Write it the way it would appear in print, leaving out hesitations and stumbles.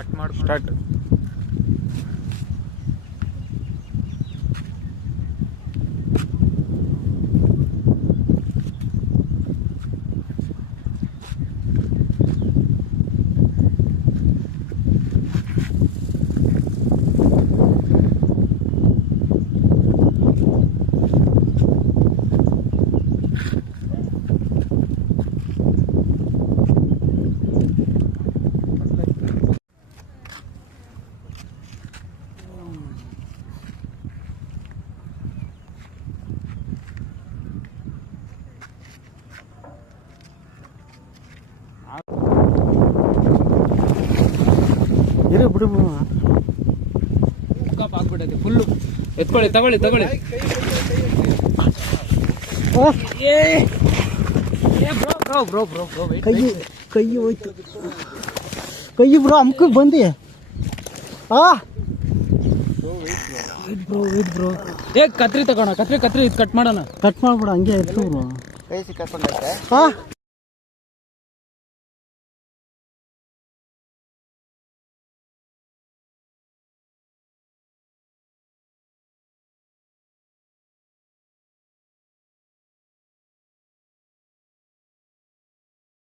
Cut ಮಾಡಿ start. ಇರು ಬಿಡು ಮುಖಪ್ ಆಗ್ಬಿಟ್ಟೈತೆ ಫುಲ್ಲು. ಎತ್ಕೊಳ್ಳಿ, ತಗೊಳ್ಳಿ. ಕೈ ಹೋಯ್ತು. ಕೈ ಬ್ರೋ ಅಮ್ಕ ಬಂದಿ. ಬ್ರೋ ಕತ್ರಿ ತಗೋಣ, ಕತ್ರಿ ಇದು ಕಟ್ ಮಾಡೋಣ. ಕಟ್ ಮಾಡ್ಬಿಡ, ಹಂಗೆ ಇತ್ತು ಬ್ರೋ. ಕೈ ಸಿಕ್ಕಾಕೊಂಡೈತೆ.